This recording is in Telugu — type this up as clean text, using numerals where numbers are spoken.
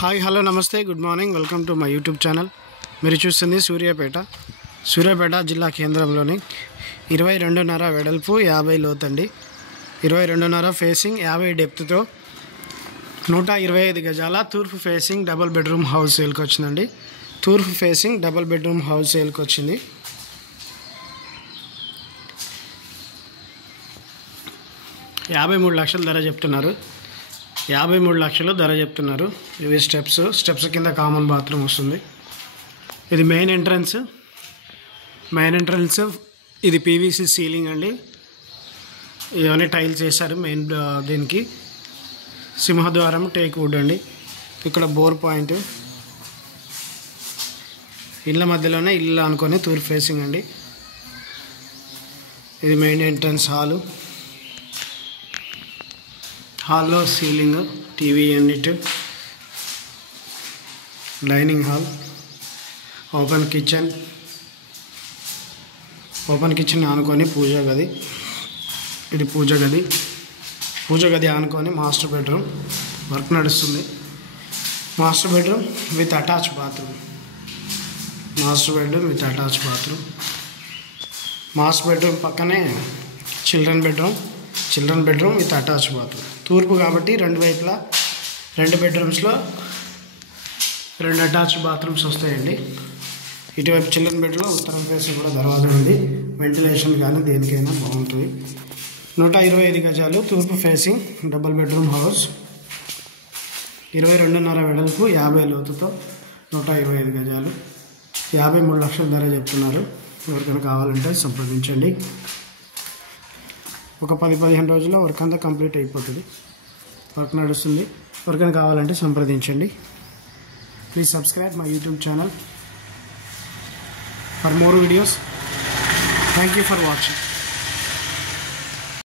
హాయ్ హలో నమస్తే good morning welcome to my YouTube channel. మీరు చూస్తుంది సూర్యాపేట జిల్లా కేంద్రంలోని 22.5 వెడల్పు 50 లోతండి, 22.5 ఫేసింగ్ 50 డెప్త్తో 125 గజాల తూర్పు ఫేసింగ్ డబుల్ బెడ్రూమ్ హౌస్ సేల్కి వచ్చిందండి. తూర్పు ఫేసింగ్ డబుల్ బెడ్రూమ్ హౌస్ సేల్కి వచ్చింది. $53 లక్షలు ధర చెప్తున్నారు. 53 లక్షలు ధర చెప్తున్నారు. ఇవి స్టెప్స్ కింద కామన్ బాత్రూమ్ వస్తుంది. ఇది మెయిన్ ఎంట్రన్స్. ఇది పీవీసీ సీలింగ్ అండి. ఇవన్నీ టైల్స్ వేశారు. మెయిన్ దీనికి సింహద్వారం టేక్ వుడ్ అండి. ఇక్కడ బోర్ పాయింట్, ఇళ్ళ మధ్యలోనే ఇల్లు అనుకొని తూర్పు ఫేసింగ్ అండి. ఇది మెయిన్ ఎంట్రన్స్ హాల్లో ceiling, TV unit, dining hall, open kitchen ఆనుకొని పూజ గది. ఇది పూజ గది ఆనుకొని మాస్టర్ బెడ్రూమ్ వర్క్ నడుస్తుంది. Master bedroom with attach bathroom. Master bedroom పక్కనే children bedroom with attach bathroom. తూర్పు కాబట్టి రెండు వైపులా 2 బెడ్రూమ్స్లో 2 అటాచ్ బాత్రూమ్స్ వస్తాయండి. ఇటువైపు చిల్డ్రన్ బెడ్లో ఉత్తరం ఫేస్ కూడా దర్వాజా ఉంది. వెంటిలేషన్ కానీ దేనికైనా బాగుంటుంది. 125 గజాలు తూర్పు ఫేసింగ్ డబుల్ బెడ్రూమ్ హౌస్, 22.5 వెడల్పు 50 లోతుతో 125 గజాలు, 53 లక్షల ధర చెప్తున్నారు. ఎవరికైనా కావాలంటే సంప్రదించండి. ఒక 10-15 రోజుల్లో వర్క్ అంతా కంప్లీట్ అయిపోతుంది. వర్క్ నడుస్తుంది. ఎవరికైనా కావాలంటే సంప్రదించండి. Please subscribe my YouTube channel for more videos. Thank you for watching.